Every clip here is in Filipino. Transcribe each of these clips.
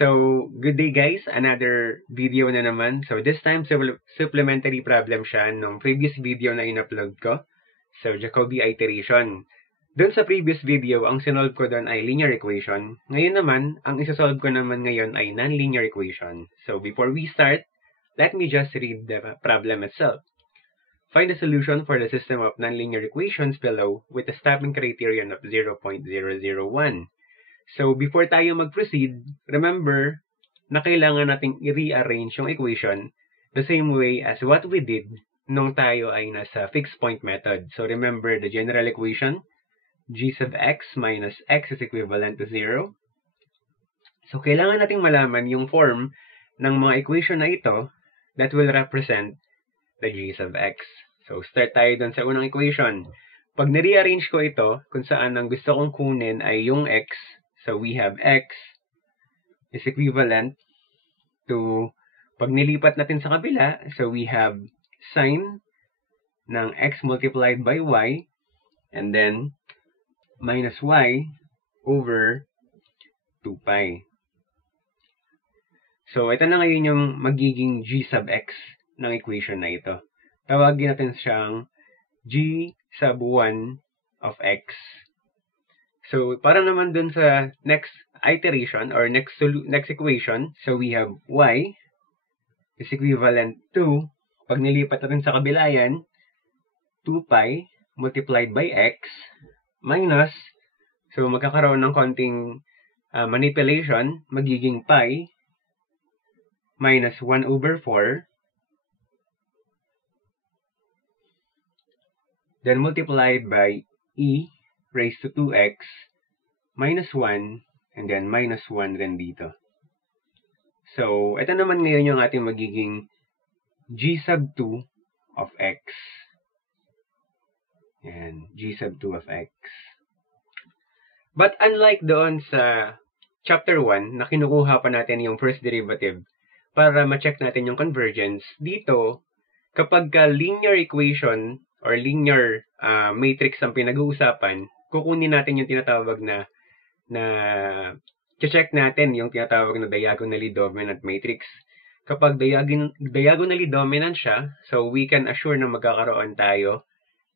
So, good day guys. Another video na naman. So, this time, supplementary problem siya nung previous video na in-upload ko. So, Jacobi Iteration. Doon sa previous video, ang sinolve ko doon ay linear equation. Ngayon naman, ang isasolve ko naman ngayon ay non-linear equation. So, before we start, let me just read the problem itself. Find the solution for the system of nonlinear equations below with a stopping criterion of 0.001. So, before tayo mag-proceed, remember na kailangan nating i-rearrange yung equation the same way as what we did nung tayo ay nasa fixed point method. So, remember the general equation, g sub x minus x is equivalent to 0. So, kailangan nating malaman yung form ng mga equation na ito that will represent the g sub x. So, start tayo dun sa unang equation. Pag na-rearrange ko ito, kung saan ang gusto kong kunin ay yung x, so we have x is equivalent to, pag nilipat natin sa kabila, so we have sine ng x multiplied by y, and then minus y over 2 pi. So, ito na ngayon yung magiging g sub x ng equation na ito. Tawagin natin siyang g sub 1 of x. So, para naman dun sa next iteration or next equation, so we have y is equivalent to, pag nilipat natin sa kabila yan, 2 pi multiplied by x minus, so magkakaroon ng konting manipulation, magiging pi minus 1 over 4, then multiplied by e raised to 2x minus 1, and then minus 1 rin dito. So, ito naman ngayon yung ating magiging g sub 2 of x. Yan, g sub 2 of x. But unlike doon sa chapter 1, na kinukuha pa natin yung first derivative para ma-check natin yung convergence, dito, kapag linear equation or linear matrix ang pinag-uusapan, kukunin natin yung tinatawag na check natin yung tinatawag na diagonally dominant matrix. Kapag diagonally dominant siya, so we can assure na magkakaroon tayo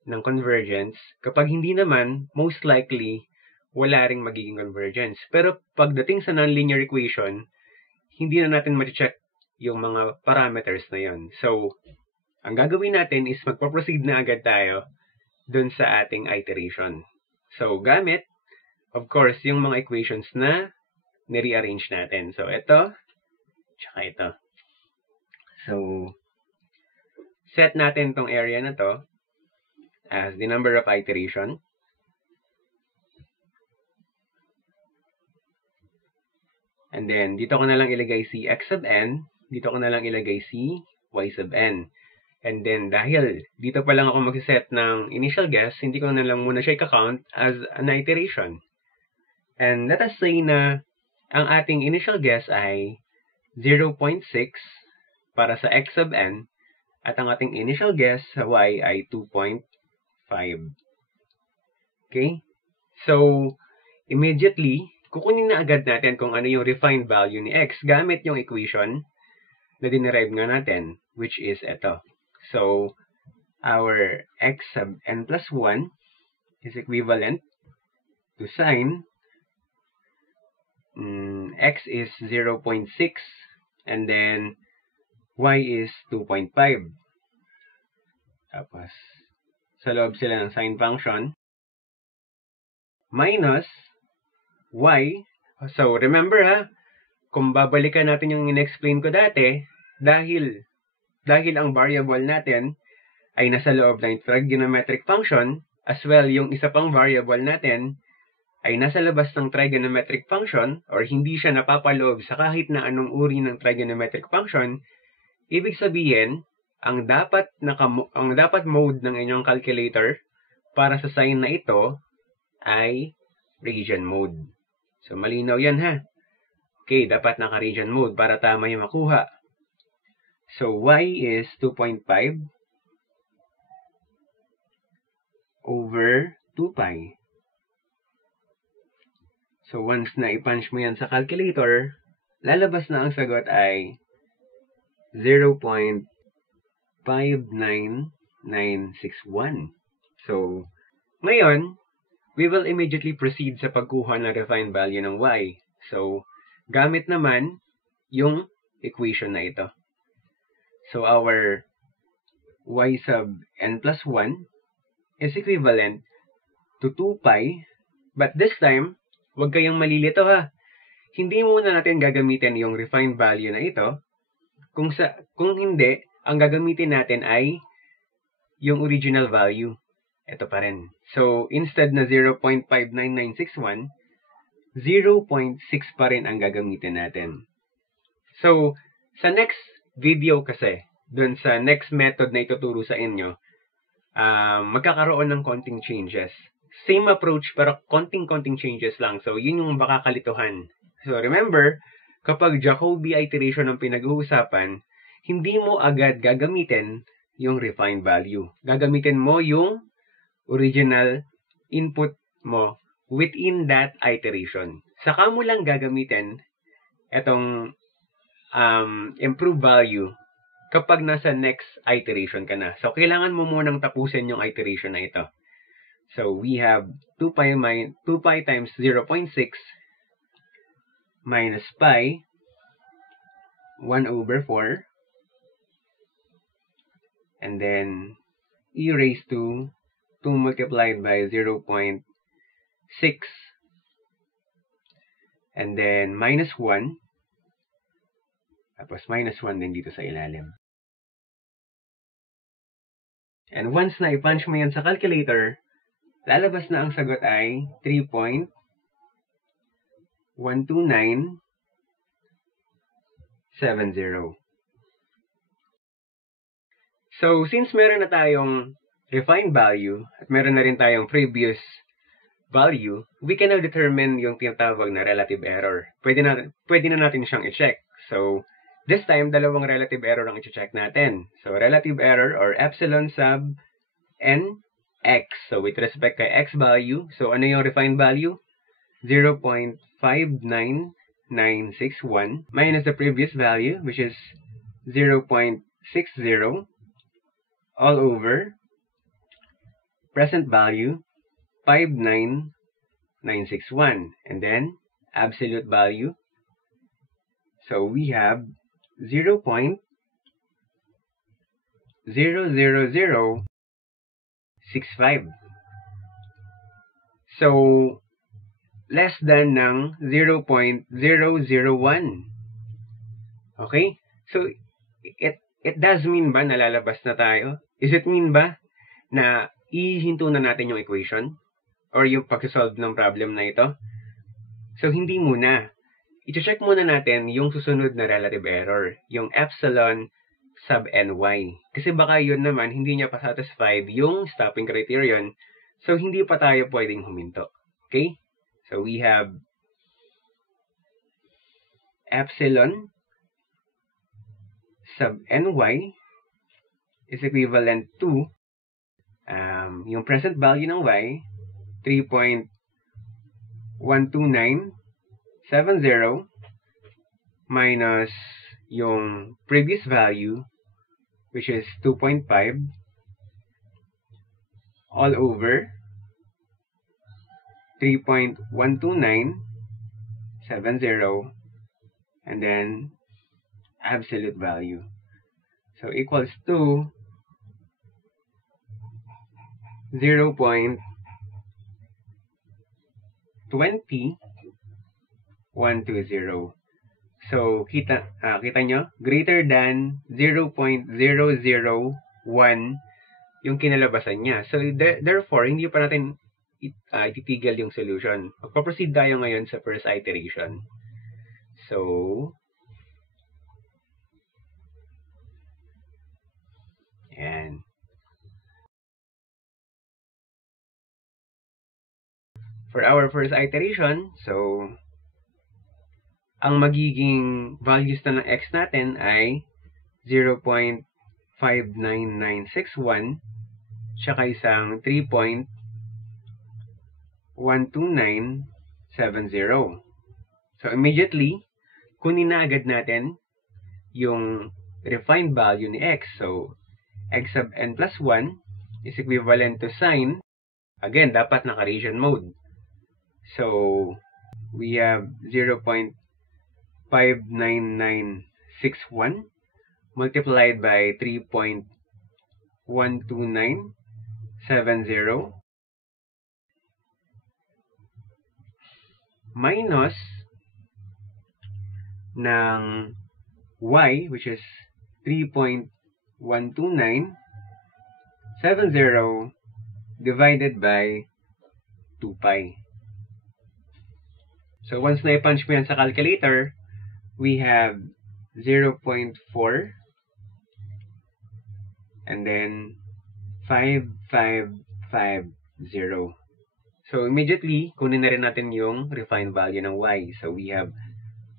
ng convergence. Kapag hindi naman, most likely, wala ring magiging convergence. Pero pagdating sa nonlinear equation, hindi na natin ma-check yung mga parameters na yon. So, ang gagawin natin is magpo-proceed na agad tayo dun sa ating iteration. So, gamit, of course, yung mga equations na ni-rearrange natin. So, ito, tsaka ito. So, set natin tong area na to as the number of iteration. And then, dito ko na lang ilagay si x sub n, dito ko na lang ilagay si y sub n. And then, dahil dito pa lang ako mag-set ng initial guess, hindi ko na lang muna siya i-count as an iteration. And let us say na ang ating initial guess ay 0.6 para sa x sub n, at ang ating initial guess sa y ay 2.5. Okay? So, immediately, kukunin na agad natin kung ano yung refined value ni x gamit yung equation na dinerive nga natin, which is ito. So, our x sub n plus 1 is equivalent to sine x is 0.6 and then y is 2.5. Tapos, sa loob sila ng sine function minus y. So, remember kung babalikan natin yung in-explain ko dati, dahil ang variable natin ay nasa loob ng trigonometric function, as well yung isa pang variable natin ay nasa labas ng trigonometric function or hindi siya napapaloob sa kahit na anong uri ng trigonometric function, ibig sabihin, ang dapat mode ng inyong calculator para sa sine na ito ay region mode. So, malinaw yan Okay, dapat naka-region mode para tama yung makuha. So, y is 2.5 over 2 pi. So, once na i-punch mo yan sa calculator, lalabas na ang sagot ay 0.59961. So, ngayon, we will immediately proceed sa pagkuha ng refined value ng y. So, gamit naman yung equation na ito. So, our y sub n plus 1 is equivalent to 2 pi. But this time, huwag kayong malilito ha. Hindi muna natin gagamitin yung refined value na ito. Kung hindi, ang gagamitin natin ay yung original value. Ito pa rin. So, instead na 0.59961, 0.6 pa rin ang gagamitin natin. So, sa next video kasi, dun sa next method na ituturo sa inyo, magkakaroon ng konting changes. Same approach, pero konting changes lang. So, yun yung baka kalituhan. So, remember, kapag Jacobi iteration ang pinag-uusapan, hindi mo agad gagamitin yung refined value. Gagamitin mo yung original input mo within that iteration. Saka mo lang gagamitin itong improved value kapag nasa next iteration ka na. So, kailangan mo munang tapusin yung iteration na ito. So, we have 2 pi times 0.6 minus pi 1 over 4, and then e raised to 2 multiplied by 0.6, and then minus 1, tapos minus 1 din dito sa ilalim. And once na i-punch mo yan sa calculator, lalabas na ang sagot ay 3.12970. So, since meron na tayong refined value at meron na rin tayong previous value, we can now determine yung tinatawag na relative error. Pwede na natin siyang i-check. So, this time, dalawang relative error ang i-check natin. So, relative error or epsilon sub n x. So, with respect kay x value, so ano yung refined value? 0.59961 minus the previous value, which is 0.60 all over present value 59961, and then absolute value. So we have 0.00065. So less than ng 0.001. Okay? So it does mean ba na lalabas na tayo? Is it mean ba na ihinto na natin yung equation or yung pag-solve ng problem na ito? So, hindi muna. I-check muna natin yung susunod na relative error, yung epsilon sub ny. Kasi baka yun naman, hindi niya pa satisfied yung stopping criterion. So, hindi pa tayo pwedeng huminto. Okay? So, we have epsilon sub ny is equivalent to yung present value ng y, 3.12970 minus yung previous value, which is 2.5 all over 3.12970, and then absolute value. So equals to 0.20120. So kita nyo, greater than 0.001 yung kinalabasan niya. So therefore, hindi pa natin ititigil yung solution. Magpa-proceed tayo ngayon sa first iteration. So yan. For our first iteration, so ang magiging values na ng x natin ay 0.59961 tsaka isang 3.12970. So immediately, kunin na agad natin yung refined value ni x. So, x sub n plus 1 is equivalent to sine. Again, dapat naka-radian mode. So, we have 0.59961 multiplied by 3.12970 minus ng y, which is 3.12970 divided by 2 pi. So once na i-punch mo yan sa calculator, we have 0.4 and then 5550. So immediately, kunin na rin natin yung refined value ng y. So we have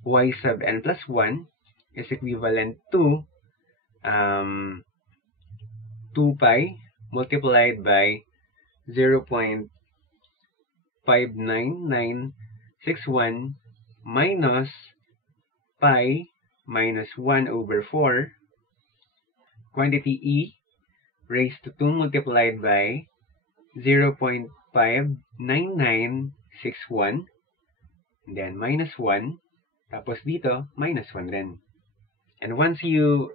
y sub n plus 1 is equivalent to 2 pi multiplied by 0.59961 minus pi minus 1 over 4 quantity e raised to 2 multiplied by 0.59961 and then minus 1 tapos dito minus 1 din. And once you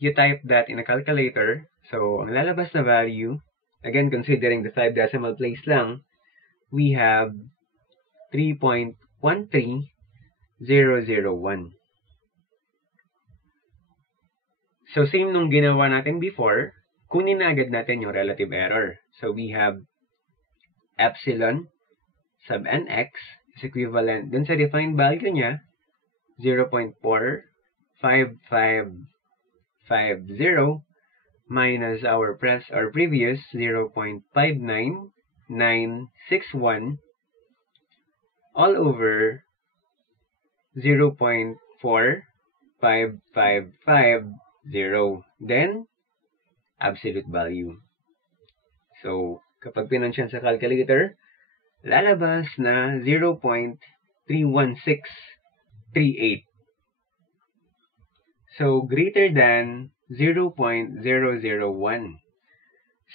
type that in a calculator, so ang lalabas na value, again considering the 5 decimal place lang, we have 3.13001. So same nung ginawa natin before, kunin na agad natin yung relative error. So we have epsilon sub nx is equivalent dun sa defined value niya, 0.45550 minus our previous 0.59961 all over 0.45550, then absolute value. So kapag pinansyan sa calculator, lalabas na 0.31638. So, greater than 0.001.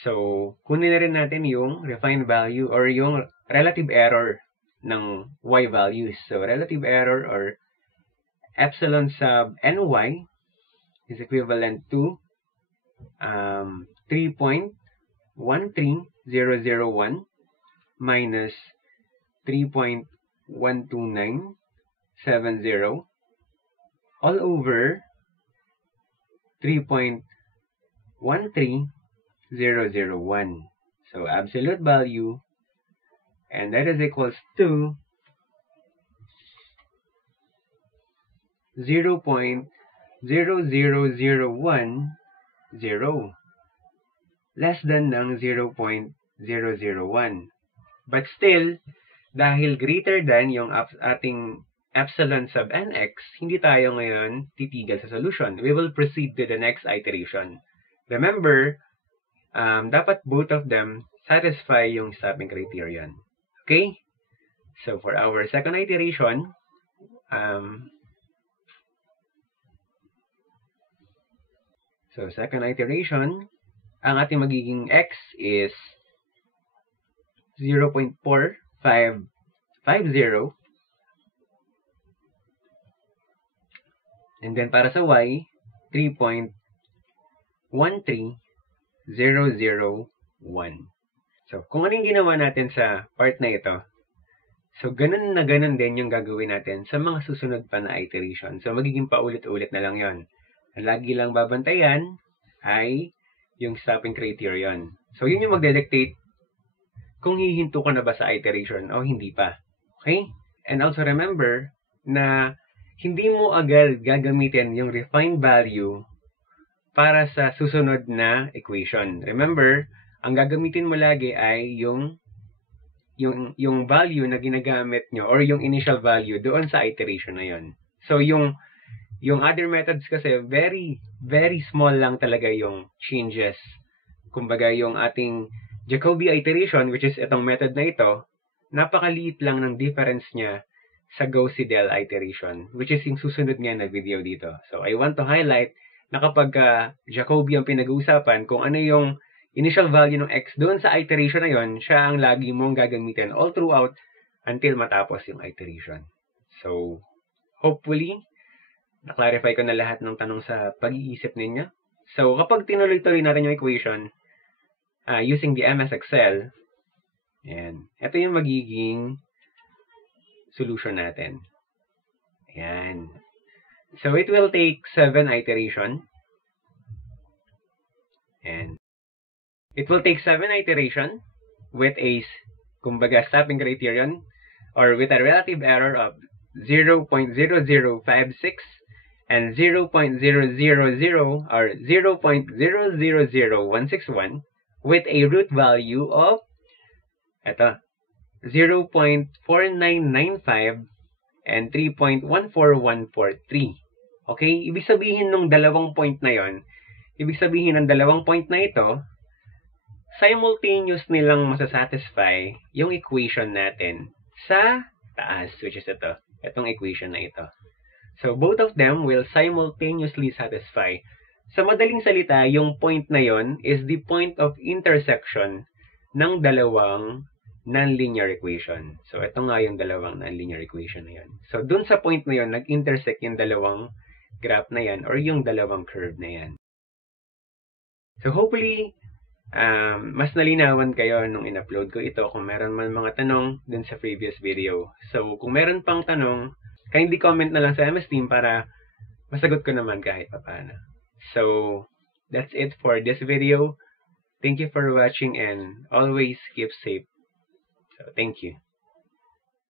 So, kunin na rin natin yung refined value or yung relative error ng y values. So, relative error or epsilon sub ny is equivalent to 3.13001 minus 3.12970 all over 3.13001. So absolute value, and that is equals to 0.00010, less than ng 0.001. But still, dahil greater than yung ating epsilon sub nx, hindi tayo ngayon titigil sa solution. We will proceed to the next iteration. Remember, dapat both of them satisfy yung stopping criterion. Okay? So for our second iteration, ang ating magiging x is 0.4550. And then para sa y, 3.13001. So kung ano yung ginawa natin sa part na ito, so ganun na ganun din yung gagawin natin sa mga susunod pa na iteration. So magiging paulit-ulit na lang yon. Ang lagi lang babantayan ay yung stopping criterion. So yun yung magde-dictate kung hihinto ka na ba sa iteration o hindi pa. Okay? And also remember na hindi mo agad gagamitin yung refined value para sa susunod na equation. Remember, ang gagamitin mo lagi ay yung value na ginagamit nyo or yung initial value doon sa iteration na yon. So yung other methods kasi very, very small lang talaga yung changes. Kumbaga yung ating Jacobi Iteration, which is itong method na ito, napakaliit lang ng difference niya sa Gauss-Seidel iteration, which is yung susunod nga na video dito. So, I want to highlight na kapag Jacobi ang pinag-uusapan, kung ano yung initial value ng x doon sa iteration na yon, siya ang lagi mong gagamitin all throughout until matapos yung iteration. So, hopefully, na-clarify ko na lahat ng tanong sa pag-iisip ninyo. So, kapag tinuloy-tuloy natin yung equation using the MS Excel, ayan, ito yung magiging solution natin. Ayan. So, it will take 7 iteration. And it will take 7 iteration with a, kumbaga, stopping criterion or with a relative error of 0.0056 and 0.000 or 0.000161 with a root value of 0.4995 and 3.14143. Okay? Ibig sabihin ng dalawang point na yon, ibig sabihin ng dalawang point na ito, simultaneous nilang masasatisfy yung equation natin sa taas, which is ito. Itong equation na ito. So, both of them will simultaneously satisfy. Sa madaling salita, yung point na yon is the point of intersection ng dalawang non-linear equation. So, ito nga yung dalawang non-linear equation na yon. So, dun sa point na yon, nag-intersect yung dalawang graph na yan or yung dalawang curve na yan. So, hopefully, mas nalinawan kayo nung in-upload ko ito kung meron man mga tanong dun sa previous video. So, kung meron pang tanong, kindly comment na lang sa MS Team para masagot ko naman kahit papaano. So, that's it for this video. Thank you for watching and always keep safe. So, thank you.